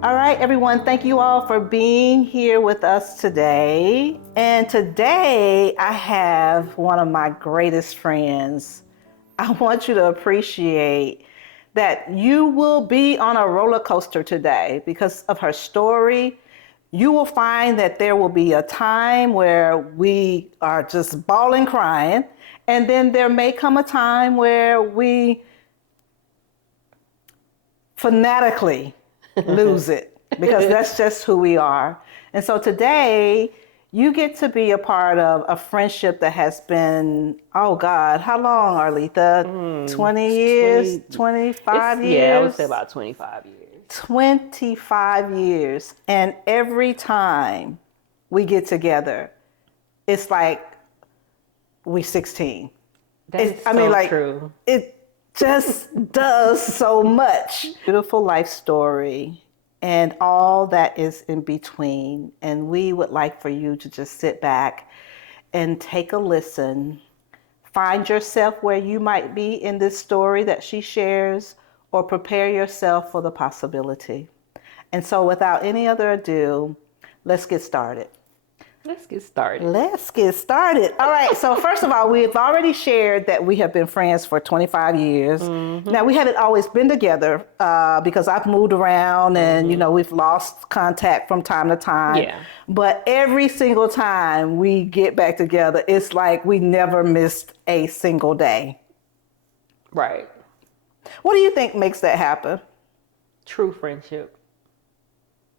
All right, everyone, thank you all for being here with us today. And today I have one of my greatest friends. I want you to appreciate that you will be on a roller coaster today because of her story. You will find that there will be a time where we are just bawling, crying, and then there may come a time where we fanatically lose it because that's just who we are. And so today, you get to be a part of a friendship that has been, oh God, how long, Arletha? 20 years? 25 years? Yeah, I would say about 25 years. 25 years. And every time we get together, it's like we 16. That's so true. It just does so much. Beautiful life story and all that is in between. And we would like for you to just sit back and take a listen. Find yourself where you might be in this story that she shares, or prepare yourself for the possibility. And so without any other ado, let's get started. Let's get started. Let's get started. All right. So first of all, we've already shared that we have been friends for 25 years. Mm-hmm. Now, we haven't always been together because I've moved around and, we've lost contact from time to time. Yeah. But every single time we get back together, it's like we never missed a single day. Right. What do you think makes that happen? True friendship.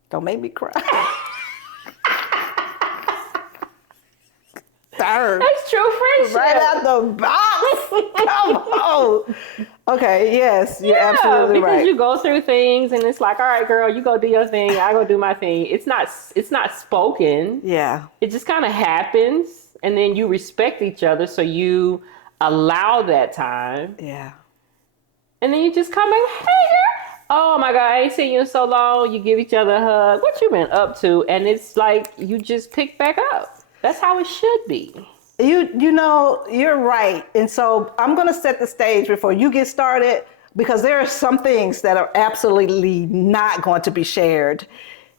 Don't make me cry. That's true friendship. Right out the box. Come on. Okay, yes, you're absolutely right. Because you go through things and it's like, all right, girl, you go do your thing, I go do my thing. It's not spoken. Yeah. It just kind of happens, and then you respect each other, so you allow that time. Yeah. And then you just come in, hey girl. Oh my God, I ain't seen you in so long. You give each other a hug. What you been up to? And it's like you just pick back up. That's how it should be. You're right. And so I'm going to set the stage before you get started, because there are some things that are absolutely not going to be shared.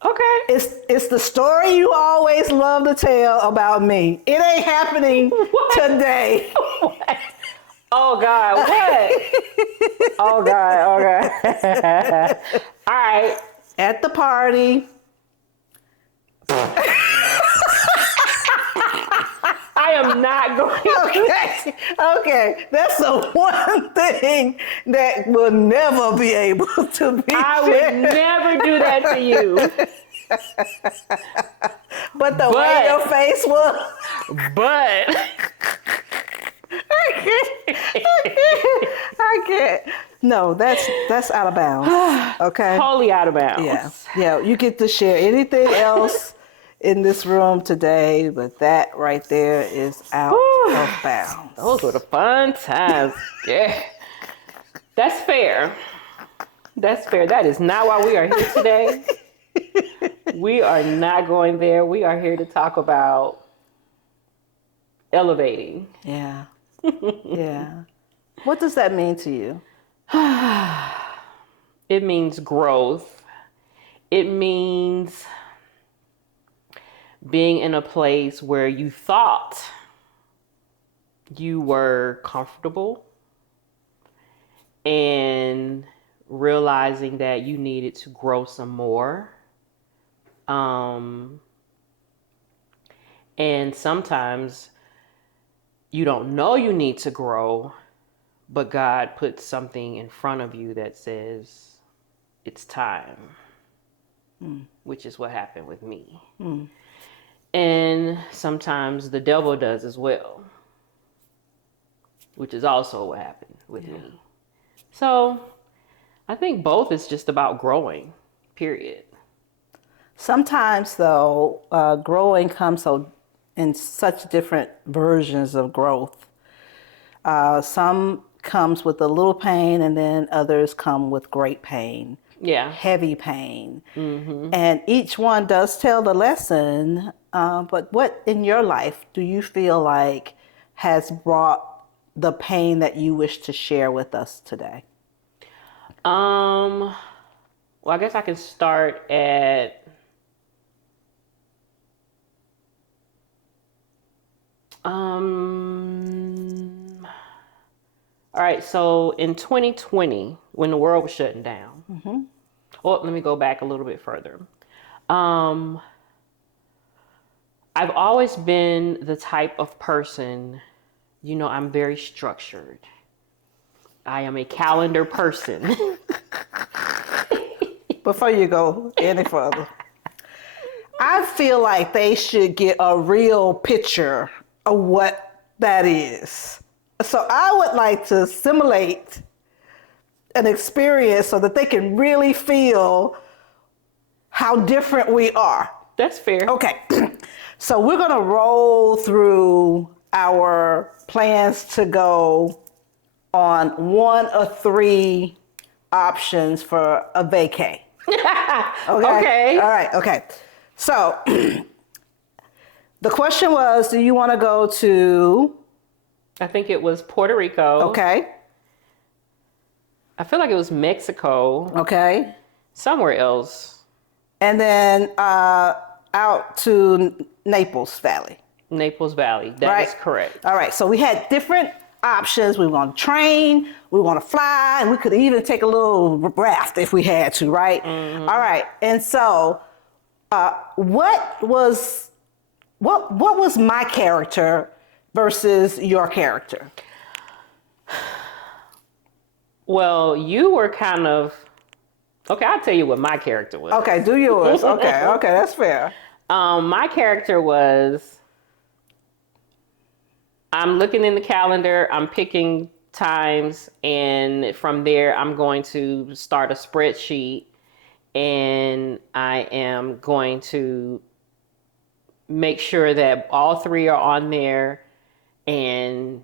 Okay. It's the story you always love to tell about me. It ain't happening today. What? Oh God, what? Oh God. All right. At the party. I am not going to. Okay. That's the one thing that will never be able to be I would never do that to you. But the way your face was. But. I can't. No, that's out of bounds. Okay. Totally out of bounds. Yeah. You get to share anything else in this room today, but that right there is out of bounds. Those were the fun times. Yeah. That's fair. That is not why we are here today. We are not going there. We are here to talk about elevating. Yeah. Yeah. What does that mean to you? It means growth. It means being in a place where you thought you were comfortable and realizing that you needed to grow some more. And sometimes you don't know you need to grow, but God puts something in front of you that says it's time, which is what happened with me. And sometimes the devil does as well, which is also what happened with me. So I think both is just about growing, period. Sometimes, though, growing comes in such different versions of growth. Some comes with a little pain, and then others come with great pain. Yeah. Heavy pain. Mm-hmm. And each one does tell the lesson. But what in your life do you feel like has brought the pain that you wish to share with us today? Well, I guess I can start at all right, so in 2020, when the world was shutting down, well, let me go back a little bit further. I've always been the type of person, I'm very structured. I am a calendar person. Before you go any further, I feel like they should get a real picture of what that is. So I would like to simulate an experience so that they can really feel how different we are. That's fair. Okay, so we're gonna roll through our plans to go on one of three options for a vacay. Okay. All right, okay. So the question was, do you want to go to, I think it was Puerto Rico. okay, I feel like it was Mexico. okay, Somewhere else. and then out to Naples Valley. Naples Valley. That is correct. All right, so we had different options. We were on a train, we were on a fly, and we could even take a little raft if we had to, right? Mm-hmm. All right, and so what was my character versus your character? Well, you were kind of, okay, I'll tell you what my character was. Okay, do yours. Okay, that's fair. My character was, I'm looking in the calendar, I'm picking times, and from there, I'm going to start a spreadsheet, and I am going to make sure that all three are on there, and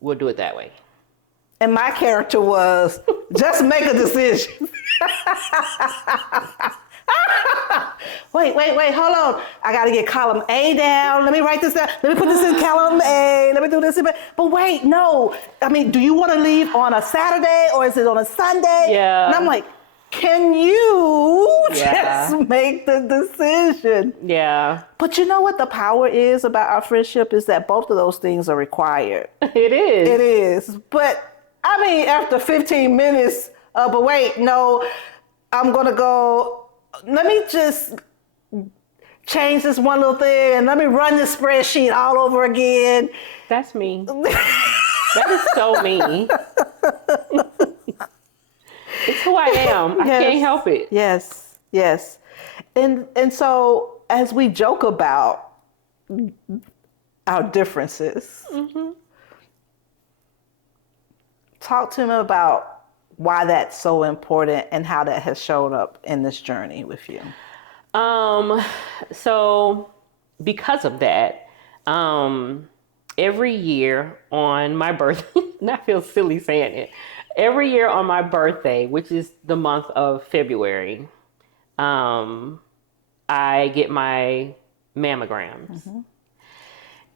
we'll do it that way. And my character was, just make a decision. Wait, hold on. I got to get column A down. Let me write this down. Let me put this in column A. Let me do this. But wait, no. I mean, do you want to leave on a Saturday or is it on a Sunday? Yeah. And I'm like, can you just make the decision? Yeah. But you know what the power is about our friendship is that both of those things are required. It is. It is. But I mean, after 15 minutes, but wait, no, I'm going to go, let me just change this one little thing and let me run this spreadsheet all over again. That's me. That is so me. It's who I am. I can't help it. Yes. And so as we joke about our differences, talk to me about why that's so important and how that has shown up in this journey with you. So because of that, every year on my birthday, and I feel silly saying it, every year on my birthday, which is the month of February, I get my mammograms.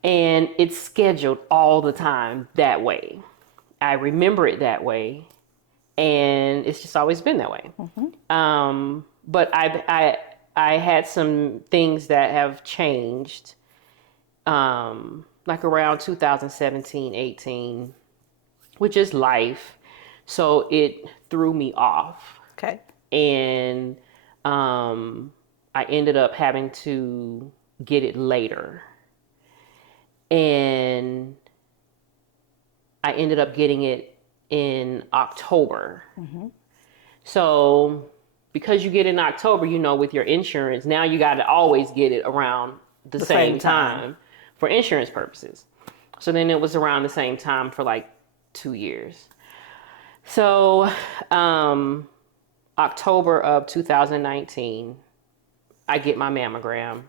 And it's scheduled all the time that way. I remember it that way. And it's just always been that way. But I had some things that have changed, like around 2017, 18, which is life. So it threw me off. Okay. And I ended up having to get it later. And I ended up getting it in October. So because you get in October, with your insurance, now you got to always get it around the same time for insurance purposes. So then it was around the same time for like 2 years. So October of 2019, I get my mammogram.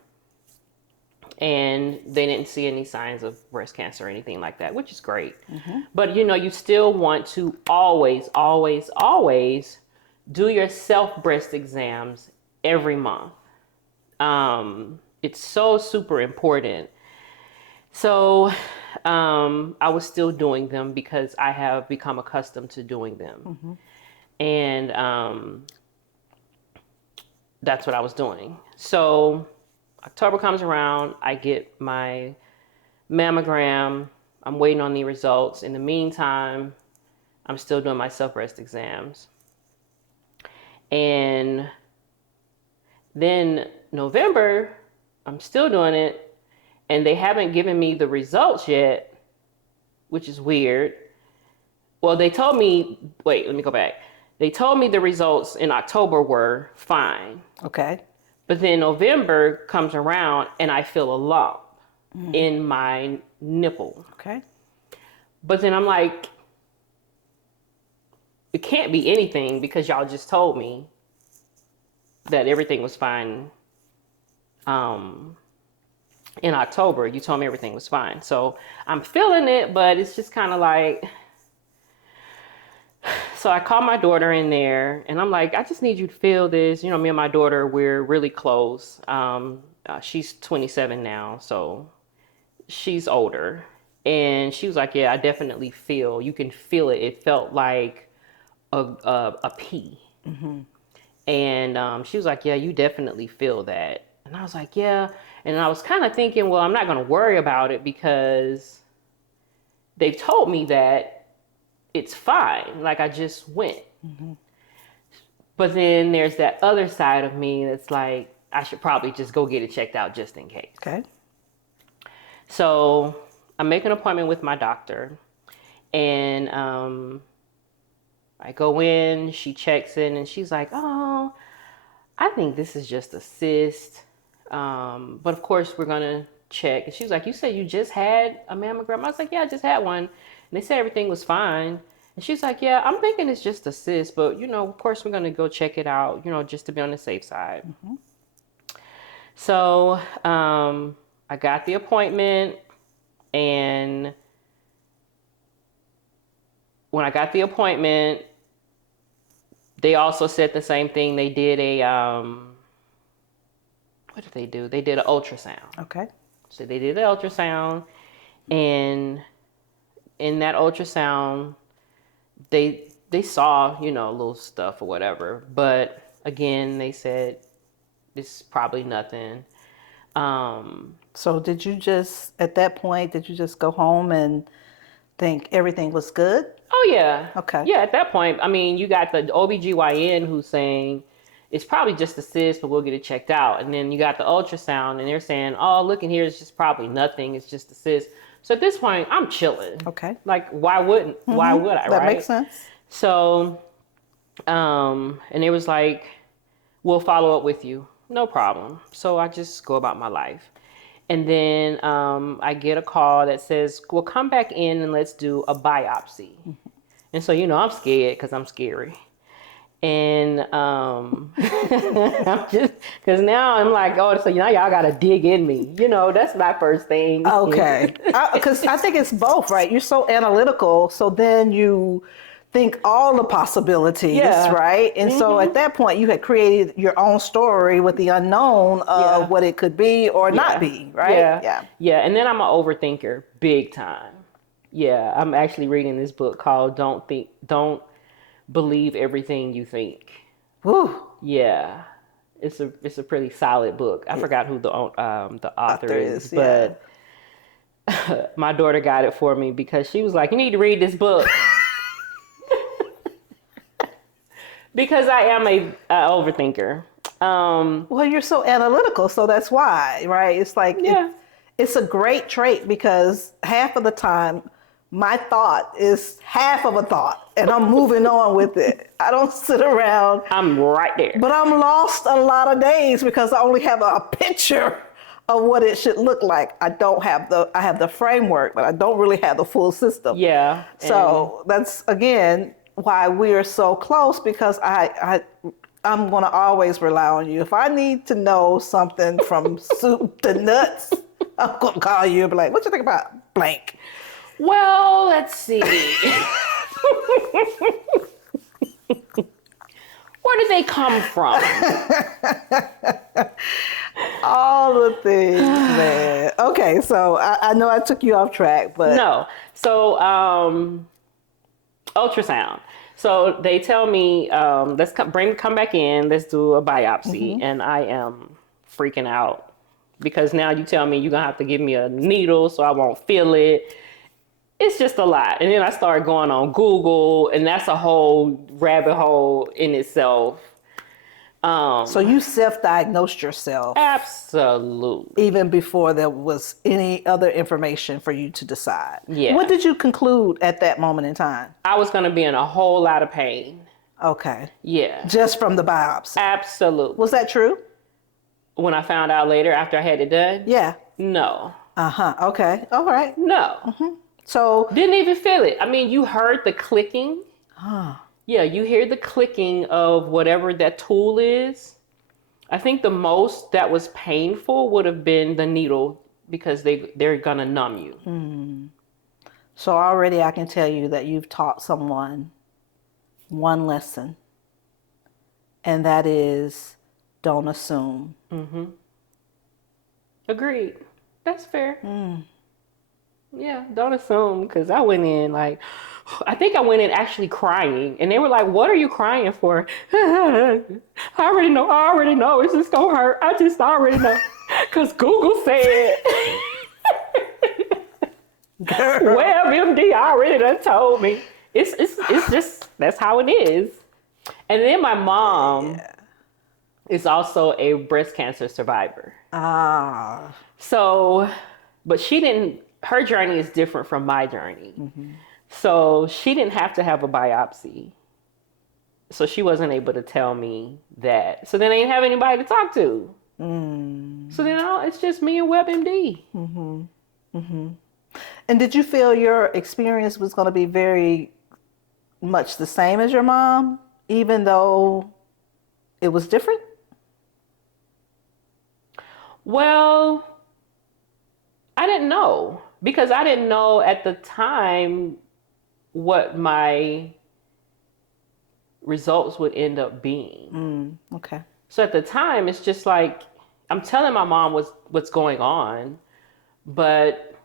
And they didn't see any signs of breast cancer or anything like that, which is great. But, you still want to always, always, always do your self-breast exams every month. It's so super important. So I was still doing them because I have become accustomed to doing them. And that's what I was doing. So October comes around, I get my mammogram. I'm waiting on the results. In the meantime, I'm still doing my self-breast exams. And then November, I'm still doing it, and they haven't given me the results yet, which is weird. Well, they told me, wait, let me go back. They told me the results in October were fine. Okay. But then November comes around and I feel a lump in my nipple. Okay. But then I'm like, it can't be anything because y'all just told me that everything was fine. In October, you told me everything was fine. So I'm feeling it, but it's just kind of like, so I called my daughter in there and I'm like, I just need you to feel this. You know, me and my daughter, we're really close. She's 27 now, so she's older. And she was like, yeah, I definitely feel, you can feel it. It felt like a pee. Mm-hmm. And she was like, yeah, you definitely feel that. And I was like, yeah. And I was kind of thinking, well, I'm not going to worry about it because they've told me that it's fine. Like I just went. Mm-hmm. But then there's that other side of me that's like, I should probably just go get it checked out just in case. Okay. So I make an appointment with my doctor and I go in, she checks in and she's like, oh, I think this is just a cyst. But of course we're going to check. And she was like, you said you just had a mammogram? I was like, yeah, I just had one. And they said everything was fine. And she's like, yeah, I'm thinking it's just a cyst, but you know, of course we're going to go check it out, you know, just to be on the safe side. Mm-hmm. So, I got the appointment and when I got the appointment, they also said the same thing. They did a, what did they do? They did an ultrasound. Okay. So they did the ultrasound, and in that ultrasound, they saw, you know, little stuff or whatever. But again, they said it's probably nothing. So did you just, at that point, did you just go home and think everything was good? Oh, yeah. Okay. Yeah, at that point, I mean, you got the OBGYN who's saying it's probably just a cyst, but we'll get it checked out. And then you got the ultrasound and they're saying, oh, look in here, it's just probably nothing. It's just a cyst. So at this point, I'm chilling. Okay. Like, why would I, right? That makes sense. So, and it was like, we'll follow up with you. No problem. So I just go about my life. And then I get a call that says, well, come back in and let's do a biopsy. Mm-hmm. And so, you know, I'm scared because I'm scary. And I'm just, because now I'm like, oh, so now y'all got to dig in me. You know, that's my first thing. Okay. Because I think it's both, right? You're so analytical. So then you think all the possibilities, right? And so at that point, you had created your own story with the unknown of what it could be or not be, right? Yeah. And then I'm an overthinker, big time. Yeah, I'm actually reading this book called Don't Believe Everything You Think. Woo. Yeah, it's a pretty solid book. I forgot who the author is, but my daughter got it for me because she was like, "You need to read this book." Because I am a overthinker. Well, you're so analytical, so that's why, right? It's like it's a great trait because half of the time my thought is half of a thought and I'm moving on with it. I don't sit around. I'm right there. But I'm lost a lot of days because I only have a picture of what it should look like. I have the framework, but I don't really have the full system. Yeah. So that's, again, why we are so close, because I'm going to always rely on you. If I need to know something from soup to nuts, I'm going to call you and be like, what you think about blank? Well, let's see. Where did they come from? All the things, man. Okay, so I know I took you off track, but... No. So, ultrasound. So they tell me, let's come back in. Let's do a biopsy. And I am freaking out because now you tell me you're going to have to give me a needle so I won't feel it. It's just a lot. And then I started going on Google, and that's a whole rabbit hole in itself. So you self-diagnosed yourself Absolutely. even before there was any other information for you to decide. Yeah. What did you conclude at that moment in time? I was going to be in a whole lot of pain. Okay. Yeah. Just from the biopsy. Absolutely. Was that true? When I found out later after I had it done? Yeah. No. Uh-huh. Okay. All right. No. So Didn't even feel it. I mean, you heard the clicking. Yeah, you hear the clicking of whatever that tool is. I think the most that was painful would have been the needle because they're gonna numb you. So already I can tell you that you've taught someone one lesson, and that is don't assume. Agreed. That's fair. Yeah, don't assume, because I went in like, I think I went in actually crying, and they were like, "What are you crying for?" I already know. It's just gonna hurt. I just already know, because Google said. WebMD already done told me. It's just, that's how it is. And then my mom is also a breast cancer survivor. So, but her journey is different from my journey. So she didn't have to have a biopsy. So she wasn't able to tell me that. So then I didn't have anybody to talk to. So then it's just me and WebMD. And did you feel your experience was going to be very much the same as your mom, even though it was different? Well, I didn't know, because I didn't know at the time what my results would end up being. Okay. So at the time, it's just like, I'm telling my mom what's going on, but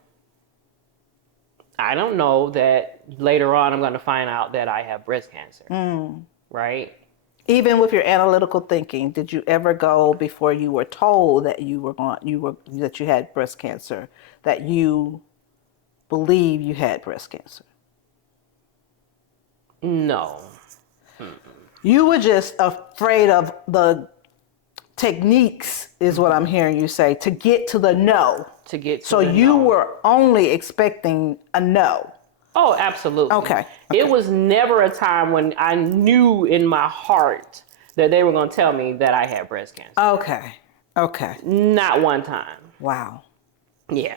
I don't know that later on I'm going to find out that I have breast cancer, right? Even with your analytical thinking, did you ever go before you were told that that you had breast cancer, that you believe you had breast cancer? No. You were just afraid of the techniques, is what I'm hearing you say, to get to the no. So you were only expecting a no. Oh, absolutely. Okay. It was never a time when I knew in my heart that they were going to tell me that I had breast cancer. Okay. Not one time. Wow. Yeah.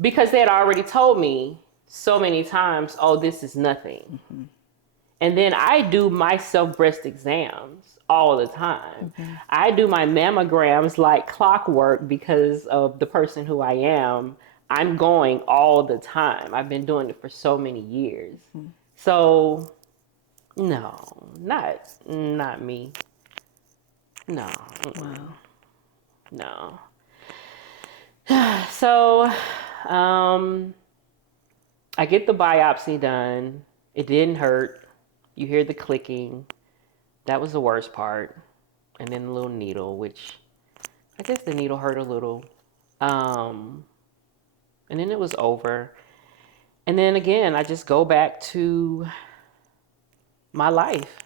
Because they had already told me so many times, oh, this is nothing. And then I do my self-breast exams all the time. I do my mammograms like clockwork because of the person who I am. I'm going all the time. I've been doing it for so many years. So, no, not me. No. Wow. No. So, I get the biopsy done. It didn't hurt. You hear the clicking. That was the worst part. And then the little needle, which I guess the needle hurt a little. And then it was over. And then again, I just go back to my life.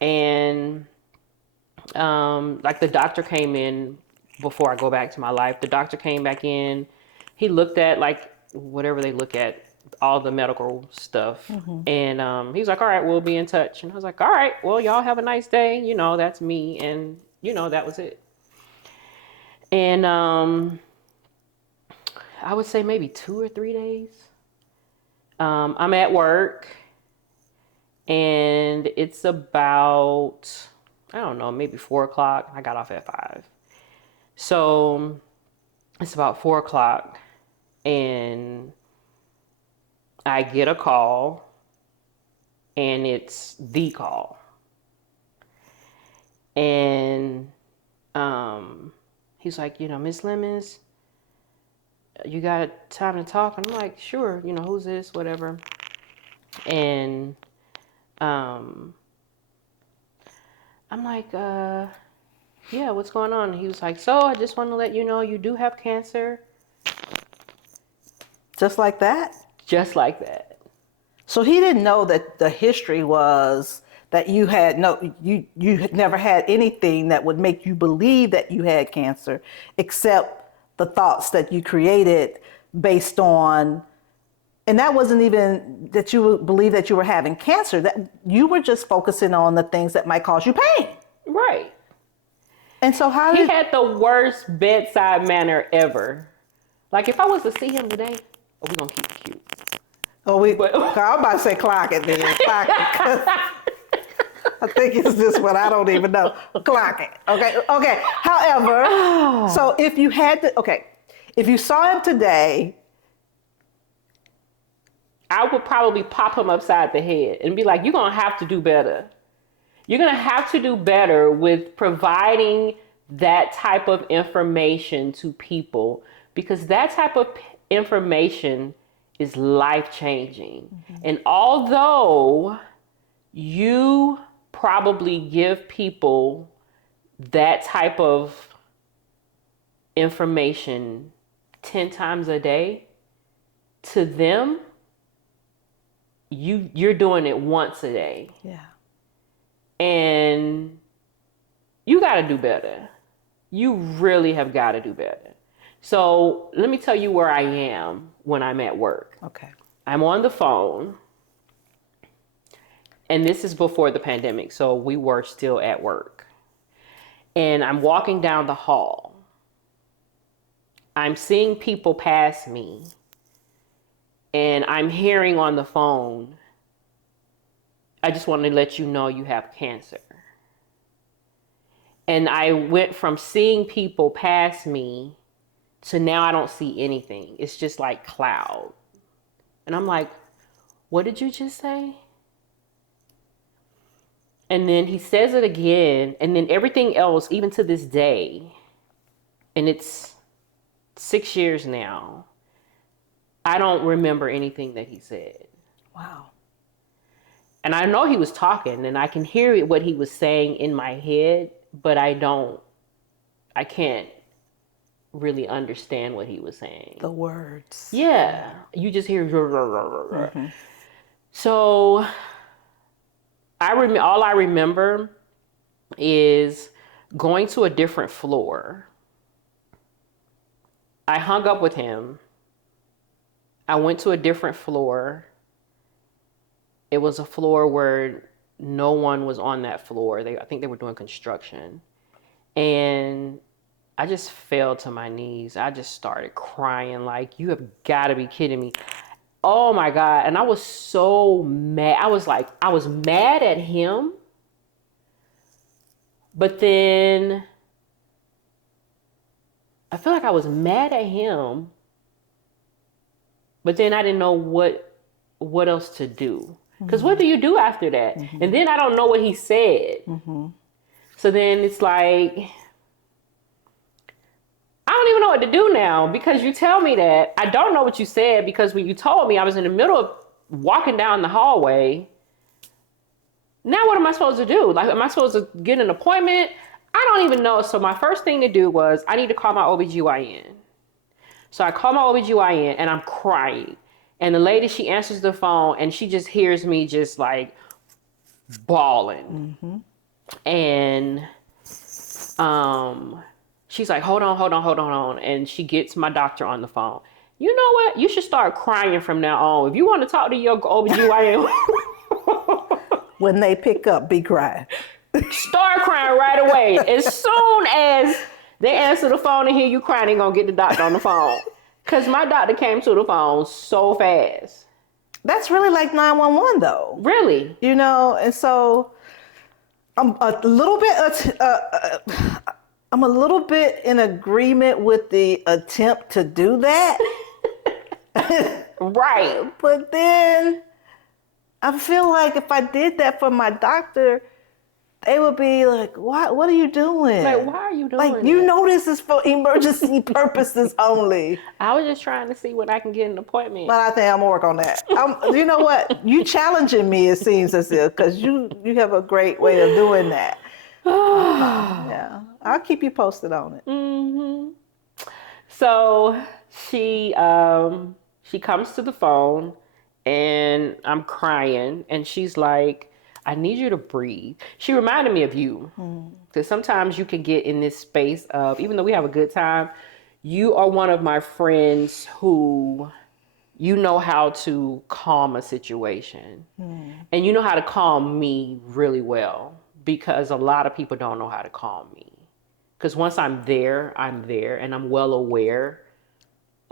And like the doctor came in before I go back to my life. The doctor came back in. He looked at like whatever they look at, all the medical stuff. And he was like, all right, we'll be in touch. And I was like, all right, well, y'all have a nice day. You know, that's me. And, you know, that was it. And I would say maybe 2 or 3 days. I'm at work and it's about, I don't know, maybe 4 o'clock. I got off at 5. So it's about 4 o'clock and I get a call and it's the call. And he's like, you know, Miss Lemons, you got time to talk? And I'm like, sure, you know, who's this, whatever. And I'm like, yeah, what's going on? And he was like, so I just want to let you know you do have cancer. Just like that? Just like that. So he didn't know that the history was that you had you had never had anything that would make you believe that you had cancer, except the thoughts that you created based on, and that wasn't even that you would believe that you were having cancer, that you were just focusing on the things that might cause you pain. Right. And so how He did had the worst bedside manner ever. Like if I was to see him today, oh, we're gonna keep it cute. Oh, I'm But about to say clock it then. Clock it. 'Cause I think it's this one. I don't even know. Clock it. Okay. However, so if you had to, if you saw him today, I would probably pop him upside the head and be like, you're gonna have to do better. You're gonna have to do better with providing that type of information to people, because that type of information is life-changing. Mm-hmm. And although you probably give people that type of information 10 times a day, to them, you're doing it once a day. Yeah. And you got to do better. You really have got to do better. So let me tell you where I am when I'm at work. Okay. I'm on the phone. And this is before the pandemic, so we were still at work. And I'm walking down the hall. I'm seeing people pass me. And I'm hearing on the phone, I just wanted to let you know you have cancer. And I went from seeing people pass me to now I don't see anything. It's just like cloud. And I'm like, what did you just say? And then he says it again. And then everything else, even to this day, and it's 6 years now, I don't remember anything that he said. Wow. And I know he was talking and I can hear what he was saying in my head, but I can't really understand what he was saying. The words. Yeah. You just hear. Mm-hmm. So all I remember is going to a different floor. I hung up with him. I went to a different floor. It was a floor where no one was on that floor. I think they were doing construction. And I just fell to my knees. I just started crying like, you have got to be kidding me. Oh my God. And I was so mad. I was mad at him. But then I feel like I was mad at him. But then I didn't know what else to do. Because what do you do after that? Mm-hmm. And then I don't know what he said. Mm-hmm. So then it's like, I don't even know what to do now, because you tell me that. I don't know what you said, because when you told me, I was in the middle of walking down the hallway. Now what am I supposed to do? Like, am I supposed to get an appointment? I don't even know. So my first thing to do was I need to call my OBGYN. So I call my OBGYN and I'm crying. And the lady, she answers the phone and she just hears me just like bawling. Mm-hmm. And she's like, hold on. And she gets my doctor on the phone. You know what? You should start crying from now on. If you want to talk to your OBGYN. When they pick up, be crying. Start crying right away. As soon as they answer the phone and hear you crying, they're going to get the doctor on the phone. Because my doctor came to the phone so fast. That's really like 911 though. Really? You know, and so I'm a little bit in agreement with the attempt to do that. Right. But then I feel like if I did that for my doctor, they would be like, what are you doing? Like, why are you doing Like, you that? know this is for emergency purposes only. I was just trying to see when I can get an appointment. But I think I'm gonna work on that. You know what? You challenging me, it seems as if, because you have a great way of doing that. Yeah, I'll keep you posted on it. hmm So she comes to the phone and I'm crying and she's like, I need you to breathe. She reminded me of you. Because sometimes you can get in this space of, even though we have a good time, you are one of my friends who you know how to calm a situation. And you know how to calm me really well because a lot of people don't know how to calm me. Because once I'm there and I'm well aware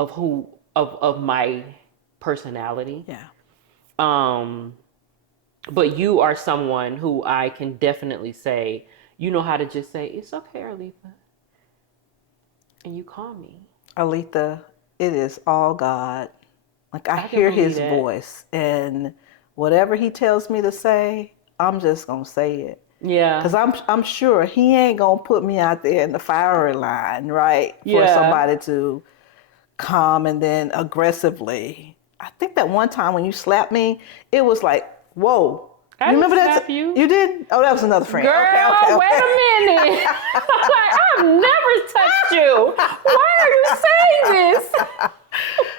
of of my personality. Yeah. But you are someone who I can definitely say, you know how to just say, it's okay, Arletha. And you calm me. Aletha, it is all God. Like, I I can hear believe his that. voice, and whatever he tells me to say, I'm just gonna say it. Yeah. Because I'm sure he ain't gonna put me out there in the firing line, right? For Yeah. somebody to calm and then aggressively. I think that one time when you slapped me, it was like, whoa. I You remember didn't that? slap you. You did? Oh, that was another friend. Girl, Okay. wait a minute. I'm like, I've never touched you. Why are you saying this?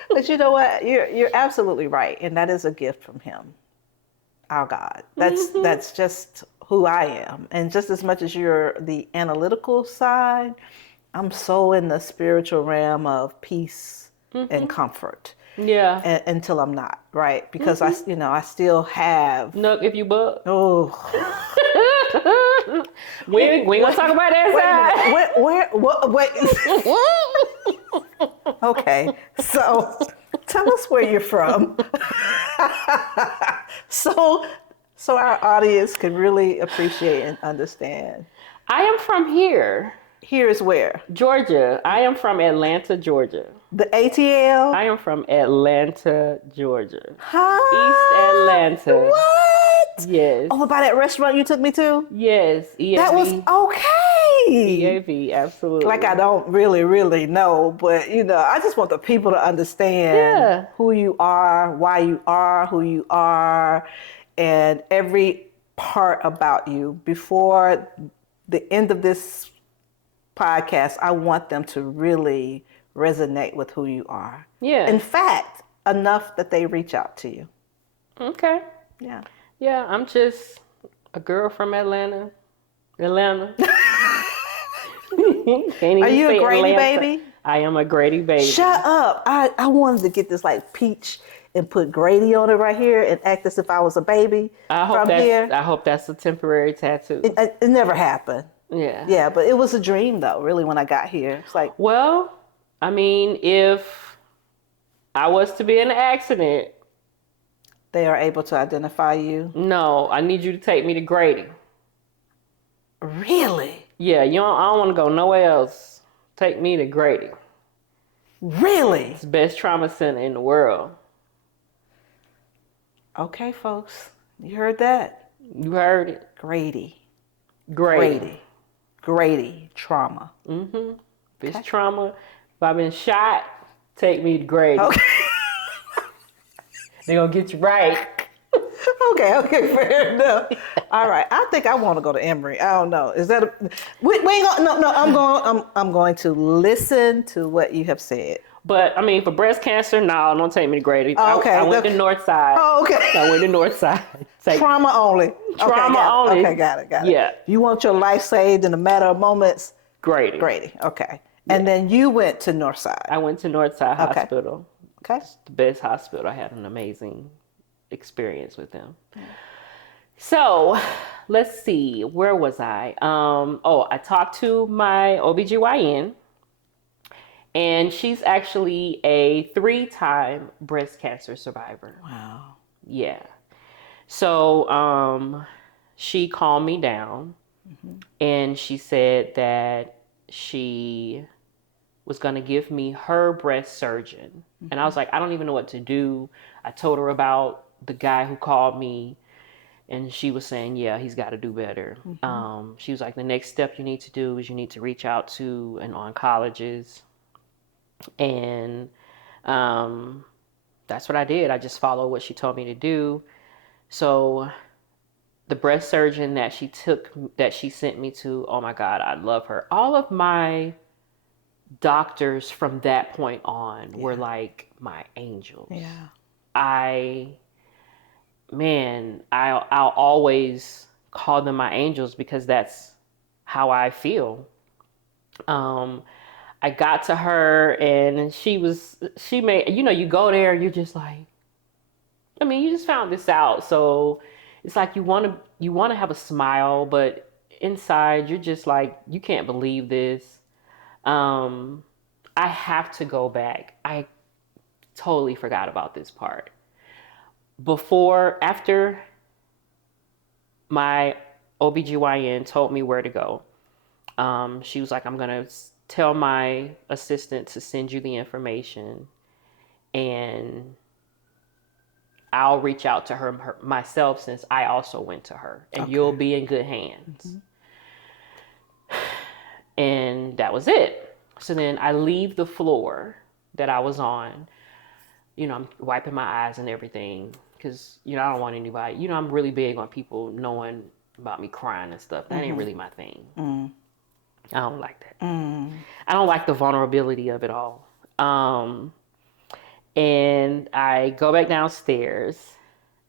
But you know what? You're absolutely right, and that is a gift from him, our God. That's just who I am, and just as much as you're the analytical side, I'm so in the spiritual realm of peace and comfort. Yeah. Until I'm not, right? Because I still have. Nook if you buck. Oh, we ain't gonna talk about that side. wait. Okay, so tell us where you're from, so our audience can really appreciate and understand. I am from here, Here is where Georgia. I am from Atlanta, Georgia. the ATL. I am from Atlanta, Georgia. Huh? East Atlanta. What? Yes. Oh, by that restaurant you took me to? Yes. EAV. That was okay. EAV, absolutely. Like, I don't really know, but I just want the people to understand who you are, why you are who you are, and every part about you. Before the end of this podcast, I want them to really resonate with who you are. Yeah. In fact, enough that they reach out to you. Okay. Yeah. Yeah, I'm just a girl from Atlanta. Are you a Grady baby? I am a Grady baby. Shut up. I wanted to get this like peach and put Grady on it right here and act as if I was a baby I hope that's a temporary tattoo. It never happened. Yeah. Yeah, but it was a dream though, really, when I got here. It's like, well, I mean, if I was to be in an accident, they are able to identify you. no, I need you to take me to Grady. Really? Yeah, I don't want to go nowhere else. Take me to Grady. Really? It's the best trauma center in the world. Okay, folks. You heard that? You heard it. Grady trauma. Mm-hmm. If it's trauma, if I've been shot, take me to Grady. Okay. They're going to get you right. Okay, fair enough. All right, I think I want to go to Emory. I don't know. Is that we ain't going? No. I'm going to listen to what you have said. But I mean, for breast cancer, no, don't take me to Grady. Oh, okay, I went to North Side. Oh, okay. I went to North Side. Trauma only. Trauma only. Okay, got it. Yeah. If you want your life saved in a matter of moments, Grady. Okay. And then you went to Northside. I went to Northside Hospital. Okay. It's the best hospital. I had an amazing experience with them. So let's see, where was I? I talked to my OBGYN, and she's actually a 3-time breast cancer survivor. Wow. Yeah. So she calmed me down, and she said that she was going to give me her breast surgeon. And I was like, I don't even know what to do. I told her about the guy who called me And she was saying, yeah, he's got to do better. She was like, the next step you need to do is you need to reach out to an oncologist. And that's what I did. I just followed what she told me to do. So the breast surgeon that she sent me to, oh my God, I love her. All of my doctors from that point on were like my angels. Yeah. I'll always call them my angels because that's how I feel. I got to her and she made, you go there, you're just like, you just found this out. So it's like you want to have a smile, but inside you're just like, you can't believe this. I have to go back. I totally forgot about this part. After my OBGYN told me where to go, she was like, I'm going to tell my assistant to send you the information and I'll reach out to her myself since I also went to her and you'll be in good hands. And that was it. So then I leave the floor that I was on. I'm wiping my eyes and everything because, I don't want anybody, I'm really big on people knowing about me crying and stuff. That ain't really my thing. I don't like that. I don't like the vulnerability of it all. And I go back downstairs.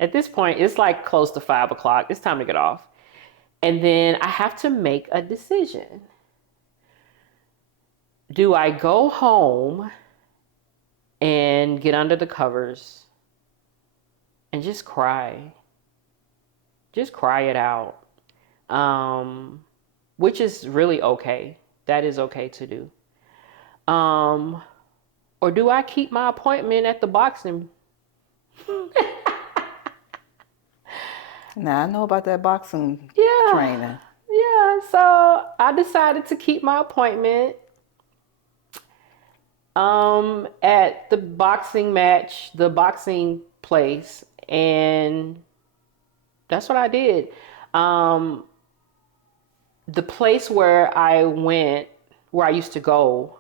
At this point, it's like close to 5:00. It's time to get off. And then I have to make a decision. Do I go home and get under the covers and just cry? Just cry it out. Which is really okay. That is okay to do. Or do I keep my appointment at the boxing? Now I know about that boxing training. Yeah, so I decided to keep my appointment at the boxing match, the boxing place, and that's what I did. The place where I used to go,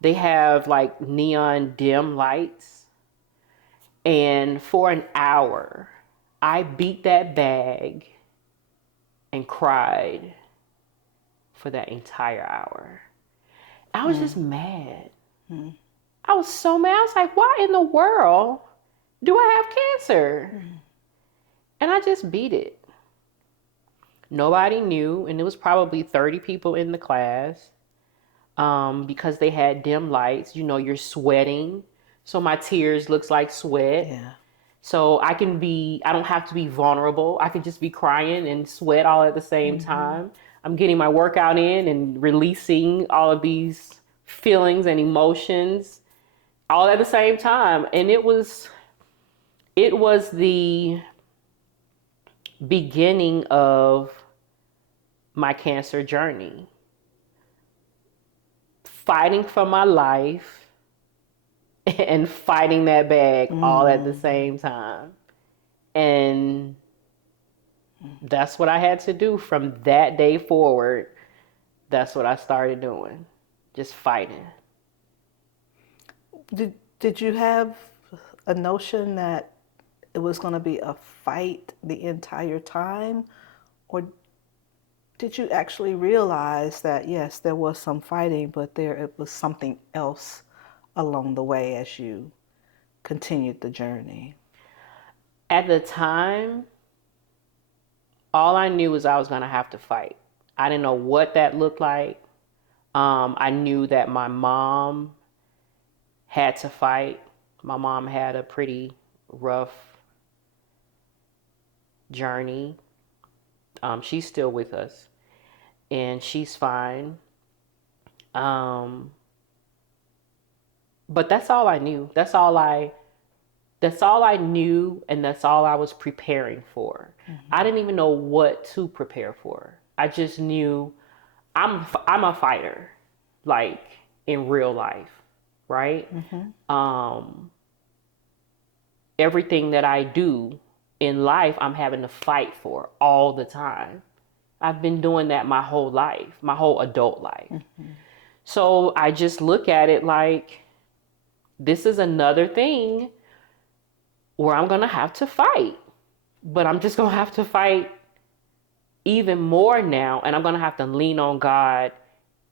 they have like neon dim lights. And for an hour, I beat that bag and cried for that entire hour. I was just mad. I was so mad. I was like, why in the world do I have cancer? And I just beat it. Nobody knew, and it was probably 30 people in the class because they had dim lights. You're sweating, so my tears looks like sweat. Yeah. So I don't have to be vulnerable. I can just be crying and sweat all at the same time. I'm getting my workout in and releasing all of these feelings and emotions all at the same time. And it was the beginning of my cancer journey. Fighting for my life and fighting that bag all at the same time. And that's what I had to do from that day forward. That's what I started doing. Just fighting. Did you have a notion that it was going to be a fight the entire time? Or did you actually realize that, yes, there was some fighting, but it was something else along the way as you continued the journey? At the time, all I knew was I was going to have to fight. I didn't know what that looked like. I knew that my mom had to fight. My mom had a pretty rough journey. She's still with us and she's fine. But that's all I knew. That's all I knew, and that's all I was preparing for. I didn't even know what to prepare for. I just knew I'm a fighter, like in real life, right? Everything that I do in life I'm having to fight for all the time. I've been doing that my whole life, my whole adult life. Mm-hmm. So I just look at it like this is another thing where I'm going to have to fight. But I'm just going to have to fight even more now. And I'm going to have to lean on God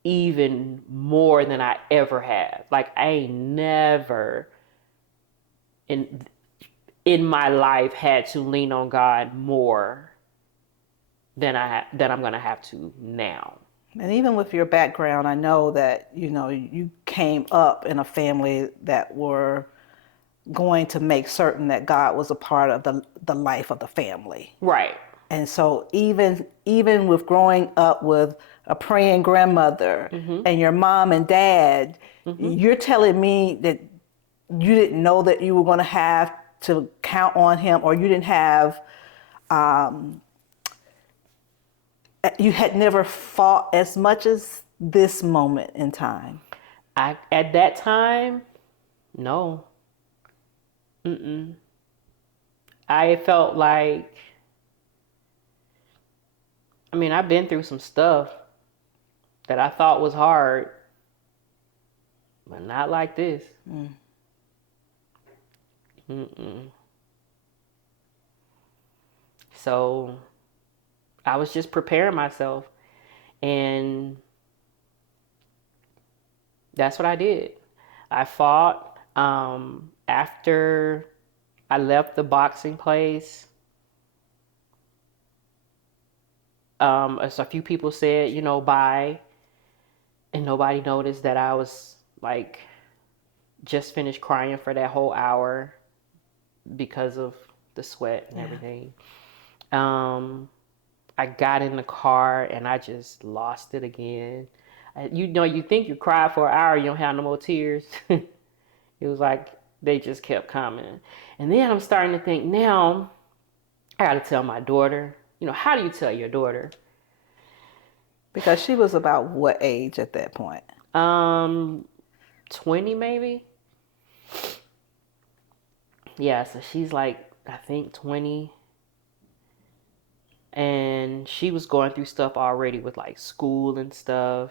even more than I ever have. Like I ain't never in my life had to lean on God more than I'm going to have to now. And even with your background, I know that, you came up in a family that were going to make certain that God was a part of the life of the family. Right. And so even with growing up with a praying grandmother mm-hmm. and your mom and dad, mm-hmm. you're telling me that you didn't know that you were going to have to count on him, or you didn't have, you had never fought as much as this moment in time. At that time, no. I felt like, I've been through some stuff that I thought was hard, but not like this. So I was just preparing myself, and that's what I did. I fought. After I left the boxing place, as a few people said, bye, and nobody noticed that I was like just finished crying for that whole hour because of the sweat and everything. I got in the car and I just lost it again. You think you cried for an hour, you don't have no more tears. It was like they just kept coming. And then I'm starting to think, now I got to tell my daughter. How do you tell your daughter? Because she was about what age at that point? 20 maybe. Yeah, so she's like, I think 20. And she was going through stuff already with like school and stuff.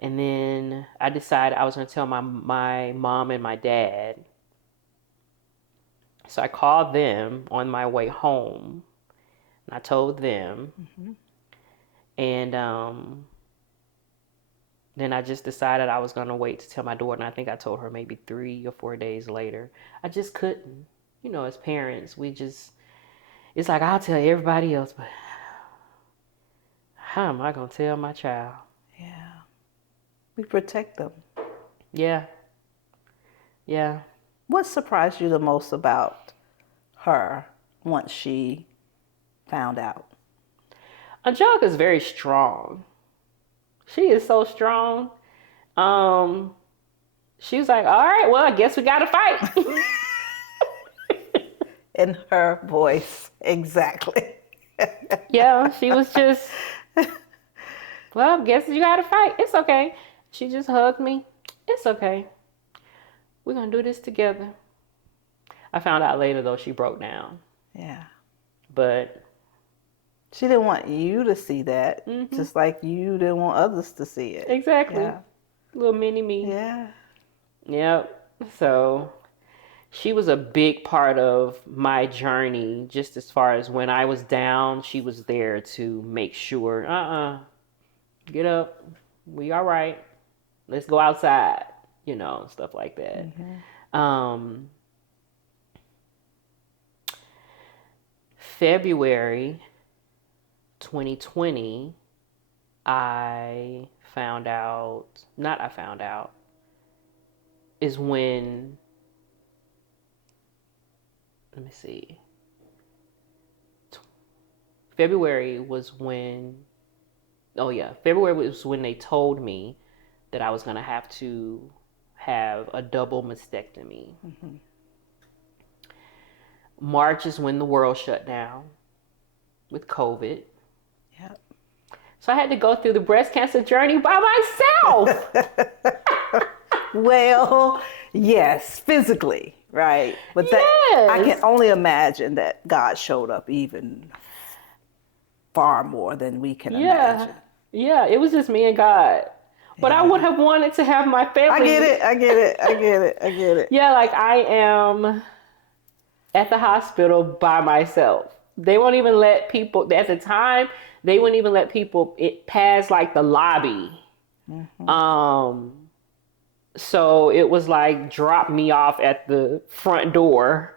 And then I decided I was going to tell my mom and my dad. So I called them on my way home. And I told them. Mm-hmm. And then I just decided I was going to wait to tell my daughter. And I think I told her maybe 3 or 4 days later. I just couldn't. As parents, it's like I'll tell everybody else, but how am I going to tell my child? Yeah. We protect them. Yeah. Yeah. What surprised you the most about her once she found out? Angelica's very strong. She is so strong. She was like, all right, well, I guess we got to fight. In her voice, exactly. Yeah, she was just, well, I guess you got to fight. It's okay. She just hugged me. It's okay. We're going to do this together. I found out later, though, she broke down. Yeah. But she didn't want you to see that, mm-hmm. just like you didn't want others to see it. Exactly. Yeah. Little mini me. Yeah. Yep. So she was a big part of my journey, just as far as when I was down, she was there to make sure, get up. We all right. Let's go outside, stuff like that. Mm-hmm. February 2020, is when, let me see. February was when they told me that I was going to have to have a double mastectomy. Mm-hmm. March is when the world shut down with COVID. Yep. So I had to go through the breast cancer journey by myself. Well, yes, physically, right? But that I can Yes. only imagine that God showed up even far more than we can Yeah. imagine. Yeah. It was just me and God. But I would Yeah. have wanted to have my I get family. it. I get it. I get it. I get it. Yeah, like I am at the hospital by myself. They won't even let people, at the time, they wouldn't even let people it pass like the lobby. Hmm. Um, so it was like drop me off at the front door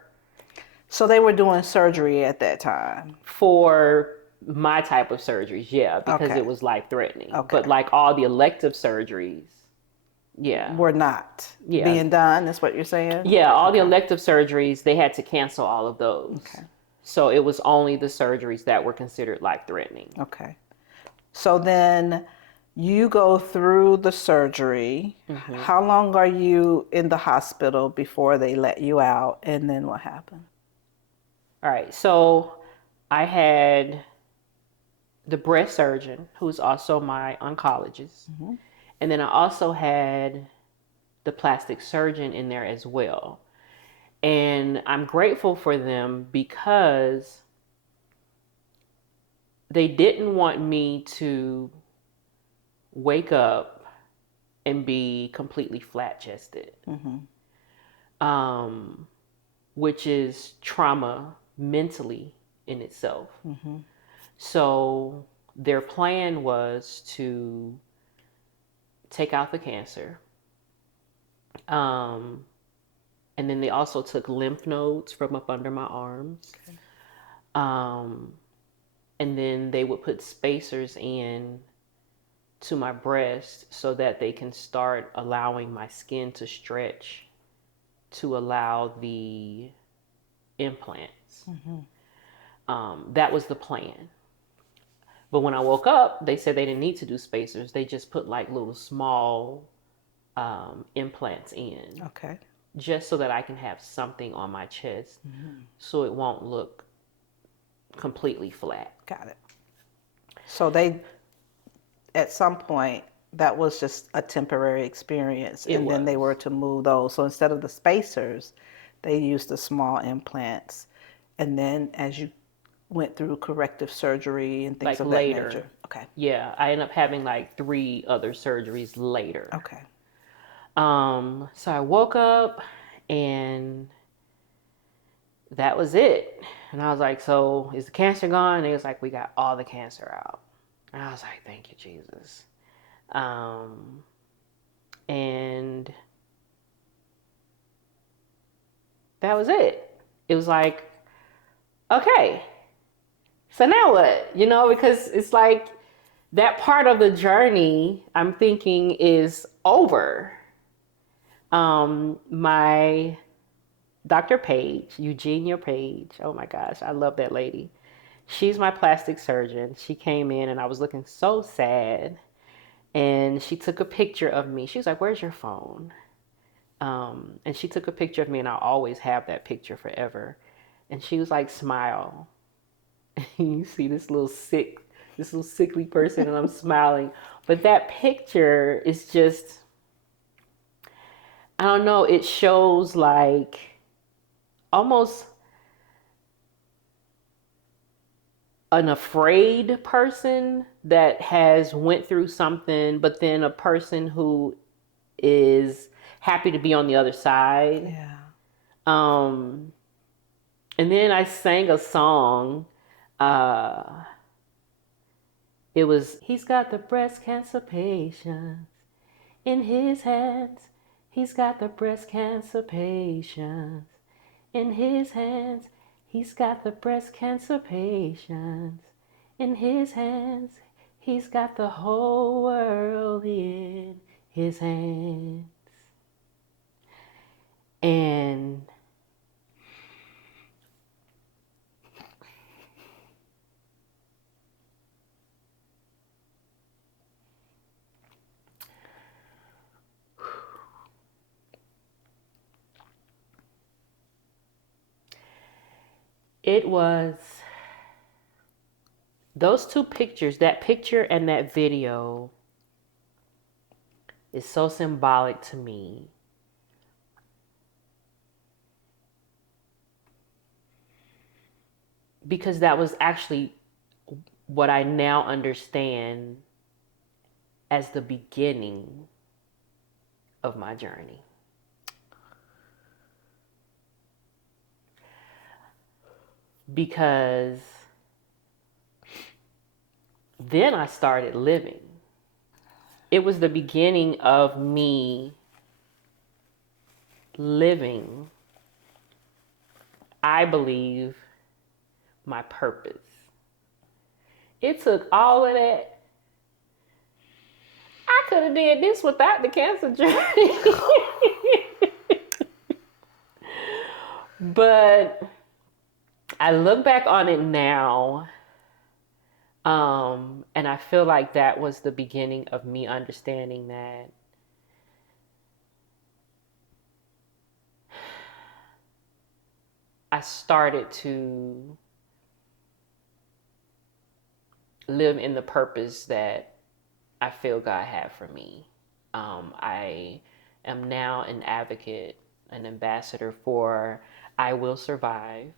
So they were doing surgery at that time. for my type of surgeries, yeah, because it Okay. was life threatening. But Okay. like all the elective surgeries, yeah, Were not yeah, being done, is what you're saying? yeah, all the Okay. elective surgeries, they had to cancel all of those. Okay. So it was only the surgeries that were considered life threatening. Okay. So then you go through the surgery. Hmm. How long are you in the hospital before they let you out? And then what happened? All right, so I had the breast surgeon, who's also my oncologist. Hmm. And then I also had the plastic surgeon in there as well. And I'm grateful for them because they didn't want me to wake up and be completely flat chested, Hmm. um, which is trauma mentally in itself. Hmm. So their plan was to take out the cancer. Um, and then they also took lymph nodes from up under my arms. Okay. Um, and then they would put spacers in to my breast so that they can start allowing my skin to stretch to allow the implants. Hmm. That was the plan. But when I woke up, they said they didn't need to do spacers. They just put like little small implants in Okay. just so that I can have something on my chest Hmm. so it won't look completely flat. Got it. So they, at some point, that was just a temporary experience, It and then they were was to move those. So instead of the spacers, they used the small implants. And then as you went through corrective surgery and things like of that nature. later. Okay. Yeah, I ended up having like 3 other surgeries later. Okay. So I woke up and that was it. And I was like, so is the cancer gone? And it was like, we got all the cancer out. And I was like, thank you, Jesus. Um, and that was it. It was like, okay, so now what? Because it's like that part of the journey I'm thinking is over. My Dr. Page, Eugenia Page, oh my gosh, I love that lady. She's my plastic surgeon. She came in and I was looking so sad. And she took a picture of me. She was like, "Where's your phone?" And she took a picture of me, and I'll always have that picture forever. And she was like, "Smile." You see this little sickly person, and I'm smiling. But that picture is just, I don't know, it shows like almost an afraid person that has went through something, but then a person who is happy to be on the other side. Yeah. Um, and then I sang a song. Uh, it was, he's got the breast cancer patients in his hands. He's got the breast cancer patients in his hands. He's got the breast cancer patients in his hands. He's got the whole world in his hands. And it was those two pictures, that picture and that video, is so symbolic to me. Because that was actually what I now understand as the beginning of my journey. Because then I started living. It was the beginning of me living, I believe, my purpose. It took all of that. I could have did this without the cancer journey. But I look back on it now, and I feel like that was the beginning of me understanding that I started to live in the purpose that I feel God had for me. I am now an advocate, an ambassador for I Will Survive.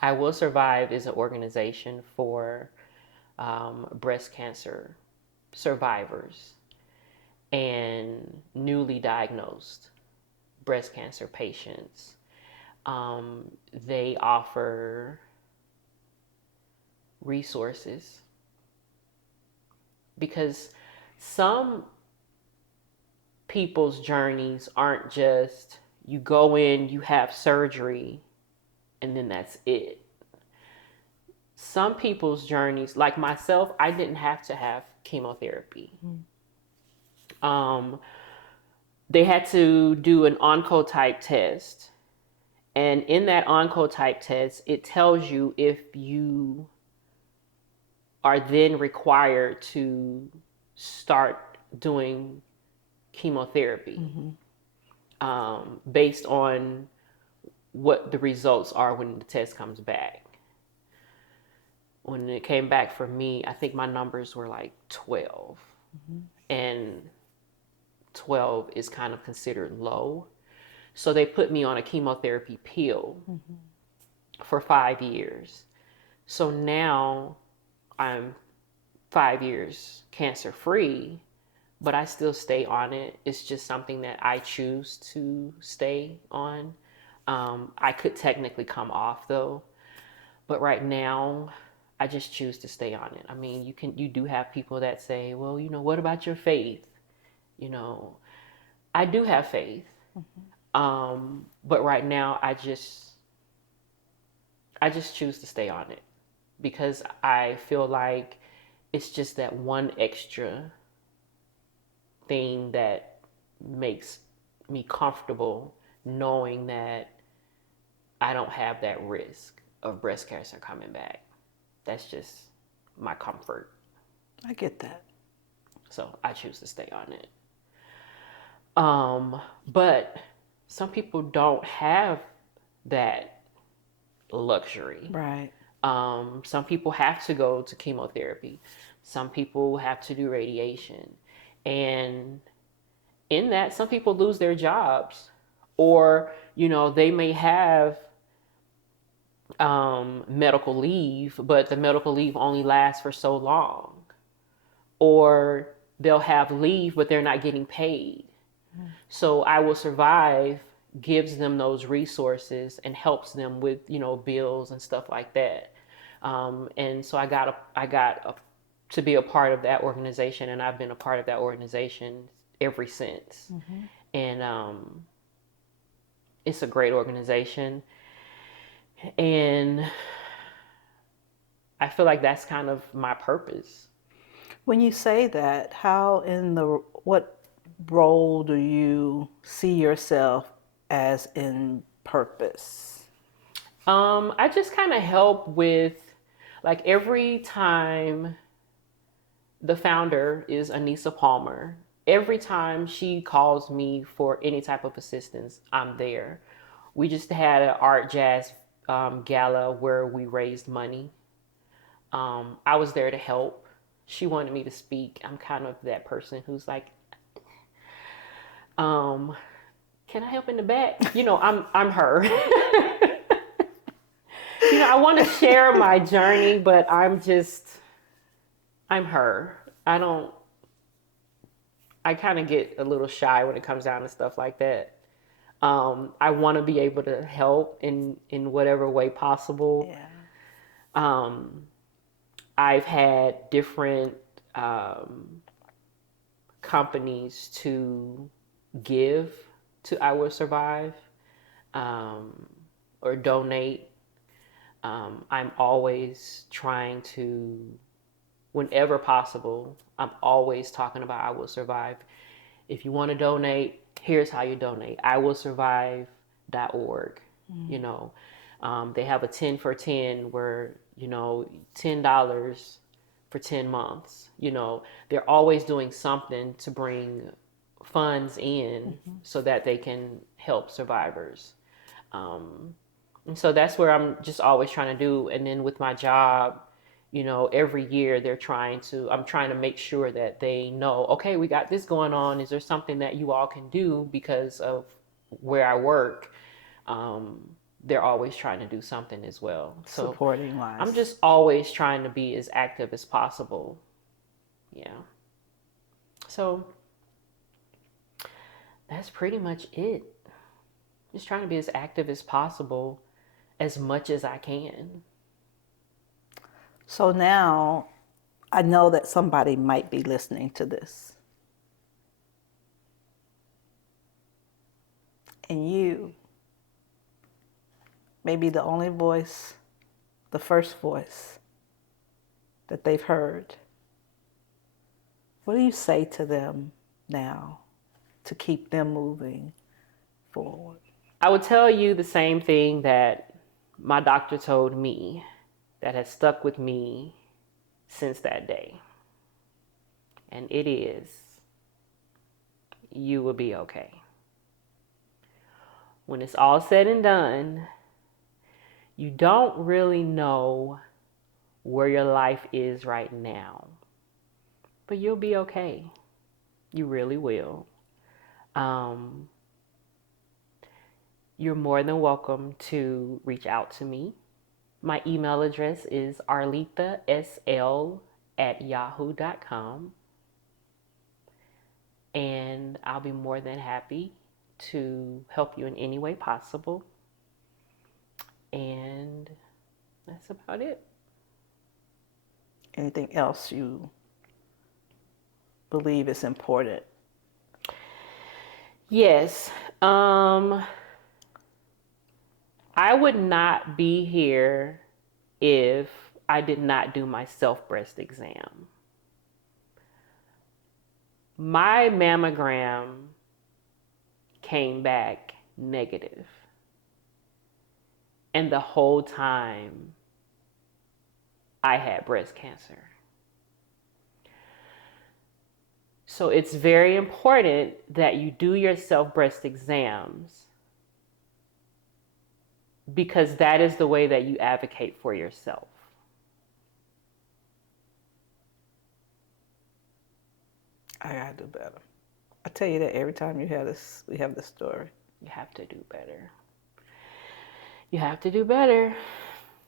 I Will Survive is an organization for breast cancer survivors and newly diagnosed breast cancer patients. They offer resources because some people's journeys aren't just you go in, you have surgery, and then that's it. Some people's journeys, like myself, I didn't have to have chemotherapy. They had to do an oncotype test. And in that oncotype test, it tells you if you are then required to start doing chemotherapy based on what the results are when the test comes back. When it came back for me, I think my numbers were like 12. And 12 is kind of considered low. So they put me on a chemotherapy pill for 5 years. So now I'm 5 years cancer free, but I still stay on it. It's just something that I choose to stay on. I could technically come off though, but right now I just choose to stay on it. I mean, you do have people that say, well, what about your faith? I do have faith. But right now I just choose to stay on it because I feel like it's just that one extra thing that makes me comfortable knowing that I don't have that risk of breast cancer coming back. That's just my comfort. I get that. So I choose to stay on it. But some people don't have that luxury. Right. Some people have to go to chemotherapy. Some people have to do radiation. And in that, some people lose their jobs. Or, they may have medical leave, but the medical leave only lasts for so long. Or they'll have leave, but they're not getting paid. So I Will Survive gives them those resources and helps them with, bills and stuff like that. And so I got to be a part of that organization, and I've been a part of that organization ever since. And it's a great organization. And I feel like that's kind of my purpose. When you say that, what role do you see yourself as in purpose? I just kind of help with, like, every time the founder is Anissa Palmer, every time she calls me for any type of assistance, I'm there. We just had an art jazz gala where we raised money. I was there to help. She wanted me to speak. I'm kind of that person who's like, Can I help in the back? I'm her. I want to share my journey, but I'm her. I kind of get a little shy when it comes down to stuff like that. I want to be able to help in whatever way possible. Yeah. I've had different companies to give to I Will Survive, or donate. I'm always trying to, whenever possible, I'm always talking about I Will Survive. If you want to donate, here's how you donate. iwillsurvive.org. They have a 10 for 10 where, $10 for 10 months. They're always doing something to bring funds in so that they can help survivors. And so that's where I'm just always trying to do. And then with my job, every year I'm trying to make sure that they know, okay, we got this going on. Is there something that you all can do because of where I work? They're always trying to do something as well. So supporting wise. I'm just always trying to be as active as possible. Yeah. So that's pretty much it. Just trying to be as active as possible, as much as I can. So now I know that somebody might be listening to this. And you may be the only voice, the first voice that they've heard. What do you say to them now to keep them moving forward? I would tell you the same thing that my doctor told me, that has stuck with me since that day. And it is, you will be okay. When it's all said and done, you don't really know where your life is right now, but you'll be okay. You really will. You're more than welcome to reach out to me. My email address is arlethasl@yahoo.com. And I'll be more than happy to help you in any way possible. And that's about it. Anything else you believe is important? Yes. I would not be here if I did not do my self-breast exam. My mammogram came back negative. And the whole time I had breast cancer. So it's very important that you do your self-breast exams, because that is the way that you advocate for yourself. I gotta do better. I tell you that every time we have this story. You have to do better. You have to do better.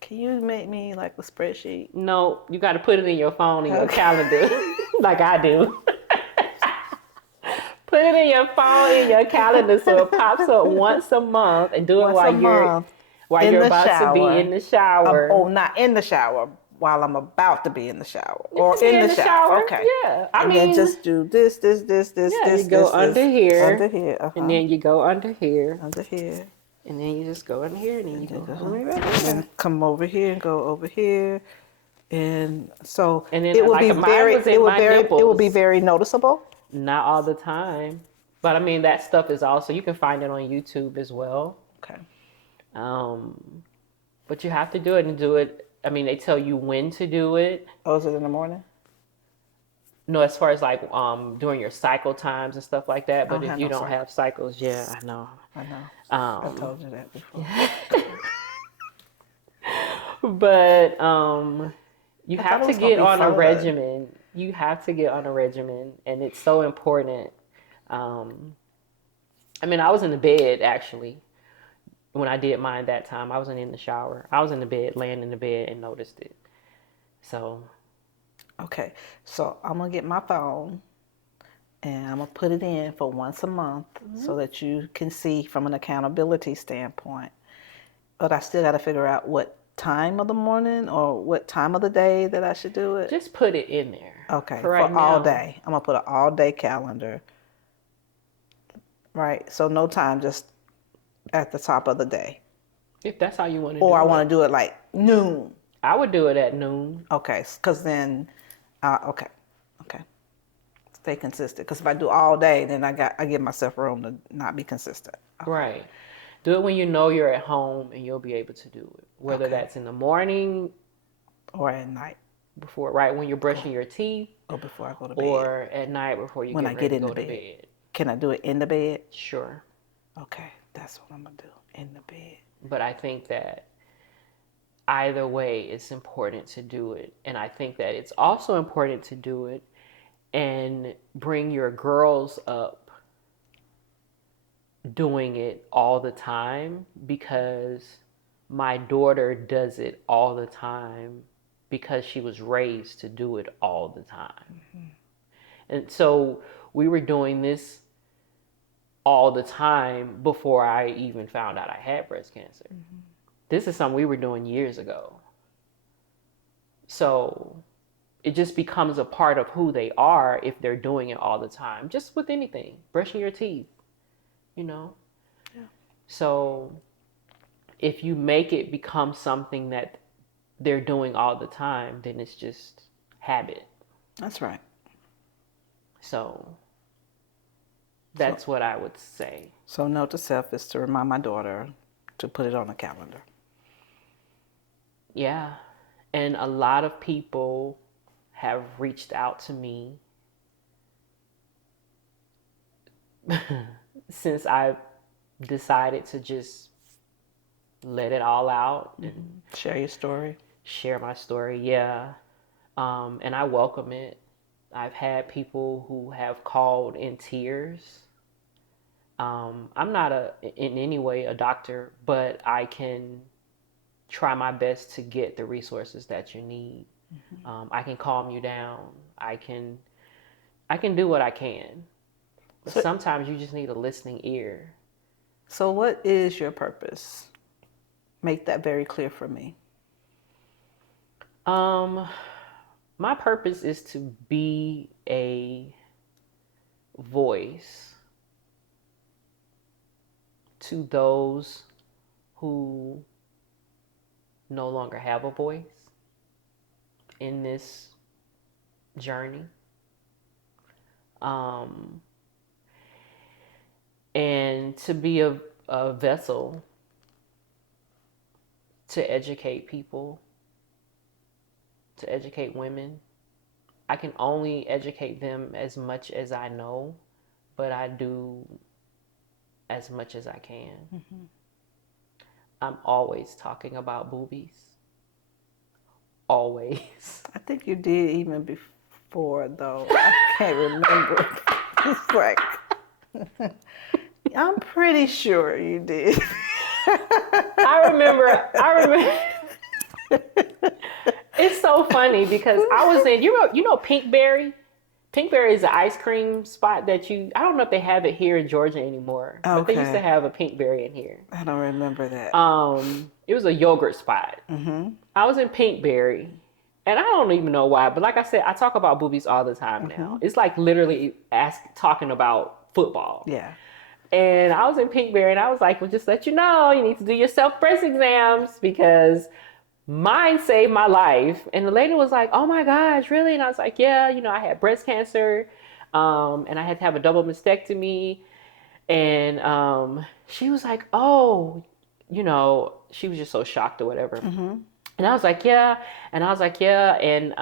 Can you make me like a spreadsheet? No, you got to put it in your phone, in your calendar, like I do. Put it in your phone, in your calendar, so it pops up once a month, and do it while you're about to be in the shower. Not in the shower. While I'm about to be in the shower, or in the shower. Okay. Yeah, I mean, then just do this. Yeah, this. You go under here, and then you go under here, and then you just go under here, and then you go and come over here and go over here, and so and then it will be very noticeable. Not all the time, but I mean that stuff is also, you can find it on YouTube as well. Okay. But you have to do it and do it. I mean, they tell you when to do it. Oh, is it in the morning? No, as far as like during your cycle times and stuff like that. But if you don't have cycles, yeah, I know. I told you that before. But you have to get on a regimen. You have to get on a regimen, and it's so important. I mean, I was in the bed actually when I did mine that time. I wasn't in the shower. I was in the bed, laying in the bed, and noticed it. So, Okay, so I'm gonna get my phone and I'm gonna put it in for once a month so that you can see from an accountability standpoint. But I still got to figure out what time of the morning or what time of the day that I should do it. just put it in there. Okay, For right for all now. day. I'm gonna put an all day calendar. Right, so no time, just at the top of the day. If that's how you want to do it. Or I want to do it like noon. I would do it at noon. Okay, because then, okay. Stay consistent. Because if I do all day, then I give myself room to not be consistent. Okay. Right. Do it when you know you're at home and you'll be able to do it. Whether Okay. that's in the morning Or at night. before, right when you're brushing your teeth, Or before I go to bed. or at night before you when get I ready get to in go the to bed. bed. Can I do it in the bed? Sure. Okay, that's what I'm gonna do. In the bed. But I think that either way, it's important to do it. And I think that it's also important to do it and bring your girls up doing it all the time, because my daughter does it all the time because she was raised to do it all the time. Mm-hmm. And so we were doing this all the time before I even found out I had breast cancer. Mm-hmm. This is something we were doing years ago. So it just becomes a part of who they are if they're doing it all the time. Just with anything, brushing your teeth, you know? Yeah. So if you make it become something that they're doing all the time, then it's just habit. That's right. So that's what I would say. So note to self is to remind my daughter to put it on the calendar. Yeah. And a lot of people have reached out to me since I've decided to just let it all out and share your story. Share my story, yeah. And I welcome it. I've had people who have called in tears. I'm not in any way a doctor, but I can try my best to get the resources that you need. Mm-hmm. I can calm you down. I can do what I can. But sometimes you just need a listening ear. So what is your purpose? Make that very clear for me. My purpose is to be a voice to those who no longer have a voice in this journey. And to be a vessel to educate people, to educate women. I can only educate them as much as I know, but I do as much as I can. Mm-hmm. I'm always talking about boobies. Always. I think you did even before, though. I can't remember. It's like, I'm pretty sure you did. I remember. It's so funny because I was in, you know Pinkberry? Pinkberry is an ice cream spot that I don't know if they have it here in Georgia anymore. Okay. But they used to have a Pinkberry in here. I don't remember that. It was a yogurt spot. Mm-hmm. I was in Pinkberry, and I don't even know why, but like I said, I talk about boobies all the time now. It's like literally talking about football. Yeah. And I was in Pinkberry, and I was like, well, just let you know, you need to do your self-breast exams because mine saved my life. And the lady was like, oh my gosh, really? And I was like, yeah, I had breast cancer, and I had to have a double mastectomy. And she was like, oh, she was just so shocked or whatever. Mm-hmm. And I was like, yeah. And I was like, yeah. And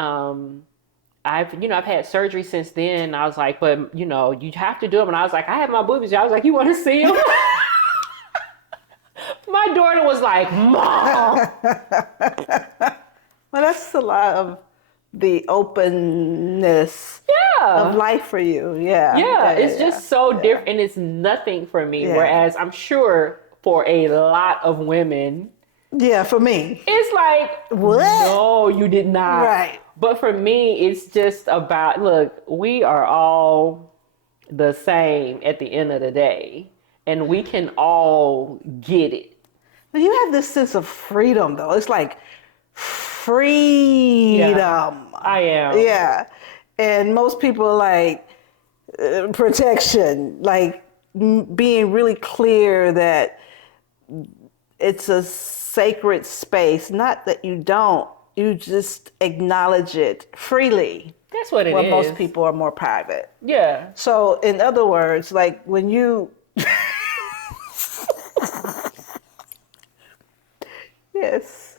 I've had surgery since then. And I was like, but you have to do them. And I was like, I have my boobies. I was like, you want to see them? My daughter was like, Mom. Well, that's a lot of the openness of life for you. Yeah, it's just so different, and it's nothing for me. Yeah. Whereas I'm sure for a lot of women, Yeah, for me. it's like, What? no, you did not. Right. But for me, it's just about, look, we are all the same at the end of the day, and we can all get it. But you have this sense of freedom, though. It's like freedom. Yeah, I am. Yeah. And most people like protection, like being really clear that it's a sacred space. Not that you don't, you just acknowledge it freely. That's what it is. Where most people are more private. Yeah. So, in other words, like when you, yes,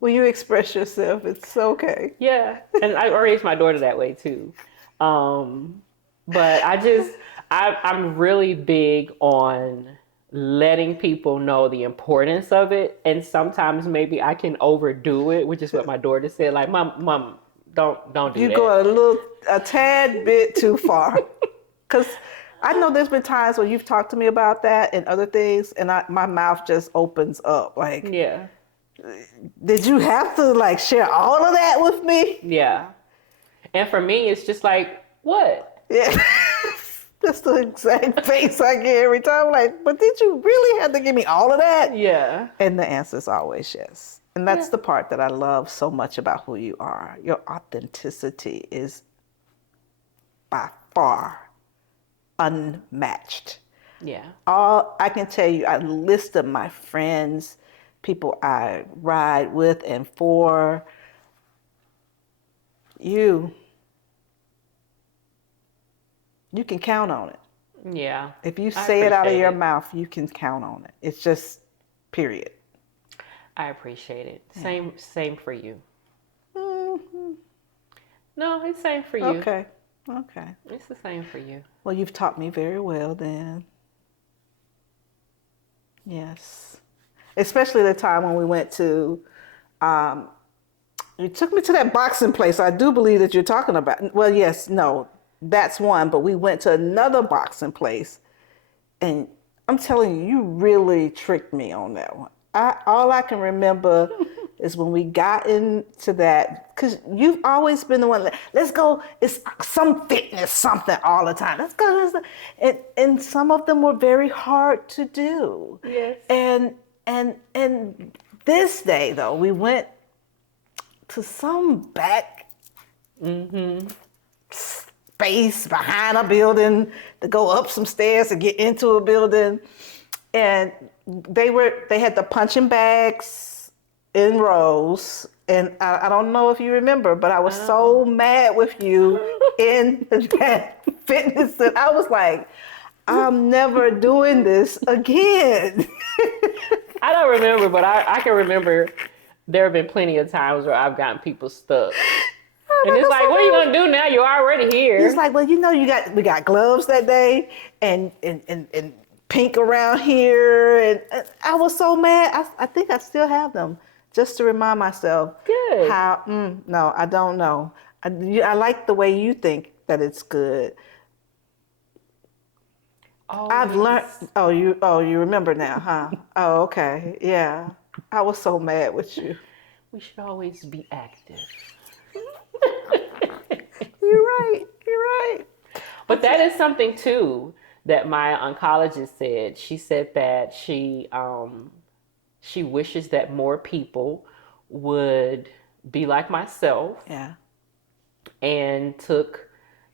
when you express yourself, it's okay. Yeah, and I raised my daughter that way too. But I'm really big on letting people know the importance of it, and sometimes maybe I can overdo it, which is what my daughter said. Like, mom, don't do You that. go a tad bit too far, because I know there's been times when you've talked to me about that and other things, and my mouth just opens up. Like, Yeah. did you have to like share all of that with me? Yeah. And for me, it's just like, what? Yeah. That's the exact face I get every time. I'm like, but did you really have to give me all of that? Yeah. And the answer is always yes. And that's the part that I love so much about who you are. Your authenticity is by far unmatched. Yeah. All I can tell you, I listed my friends, people I ride with and for. You can count on it. Yeah. If you say it out of your mouth, you can count on it. It's just period. I appreciate it. Same for you. Mm-hmm. No, it's same for you. Okay. It's the same for you. Well, you've taught me very well then. Yes. Especially the time when we went to, you took me to that boxing place. I do believe that you're talking about. Well, yes, no, that's one. But we went to another boxing place, and I'm telling you, you really tricked me on that one. All I can remember is when we got into that, because you've always been the one, let's go, it's some fitness, something all the time. Let's go. And some of them were very hard to do. Yes. And this day, though, we went to some back space behind a building to go up some stairs to get into a building. And they had the punching bags in rows. And I don't know if you remember, but I was so mad with you in that fitness that I was like, I'm never doing this again. I don't remember, but I can remember there have been plenty of times where I've gotten people stuck. And it's like, what are you gonna do now? You're already here. He's like, well, we got gloves that day and pink around here, and I was so mad. I think I still have them, just to remind myself. Good. How? No, I don't know. I like the way you think that it's good. Oh, I've learned. Oh, you remember now, huh? Oh, okay, yeah. I was so mad with you. We should always be active. You're right. But that is something too that my oncologist said. She said that she wishes that more people would be like myself. Yeah. And took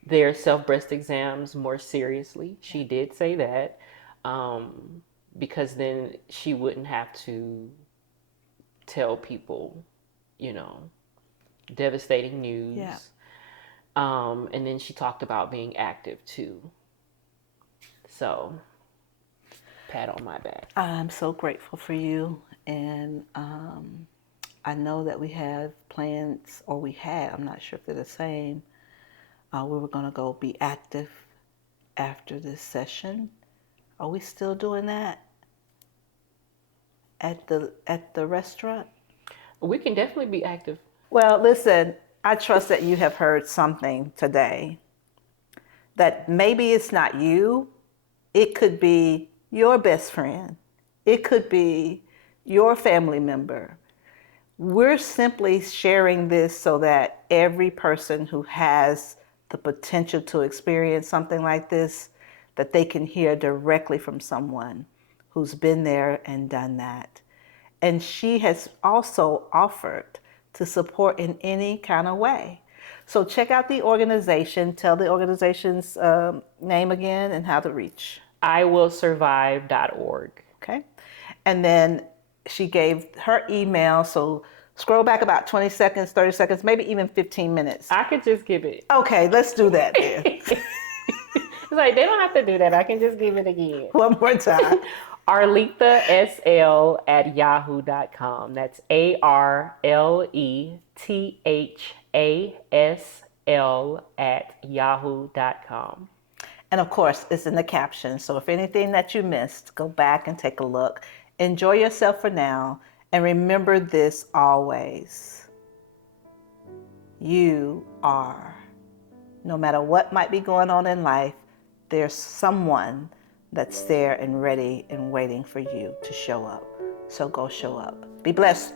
their self-breast exams more seriously. She did say that, because then she wouldn't have to tell people, devastating news. Yeah. And then she talked about being active too. So, pat on my back. I'm so grateful for you, and I know that we have plans, or we had, I'm not sure if they're the same. We were going to go be active after this session. Are we still doing that at the restaurant? We can definitely be active. Well, listen, I trust that you have heard something today that maybe it's not you, it could be your best friend, it could be your family member. We're simply sharing this so that every person who has the potential to experience something like this, that they can hear directly from someone who's been there and done that. And she has also offered to support in any kind of way. So check out the organization. Tell the organization's name again and how to reach. iwillsurvive.org. Okay. And then she gave her email. So scroll back about 20 seconds, 30 seconds, maybe even 15 minutes. I could just give it. Okay, let's do that then. It's like, they don't have to do that. I can just give it again. One more time. ArlethaSL@yahoo.com. That's ARLETHASL@yahoo.com. And of course, it's in the caption. So if anything that you missed, go back and take a look. Enjoy yourself for now. And remember this always. You are. No matter what might be going on in life, there's someone that's there and ready and waiting for you to show up. So go show up. Be blessed.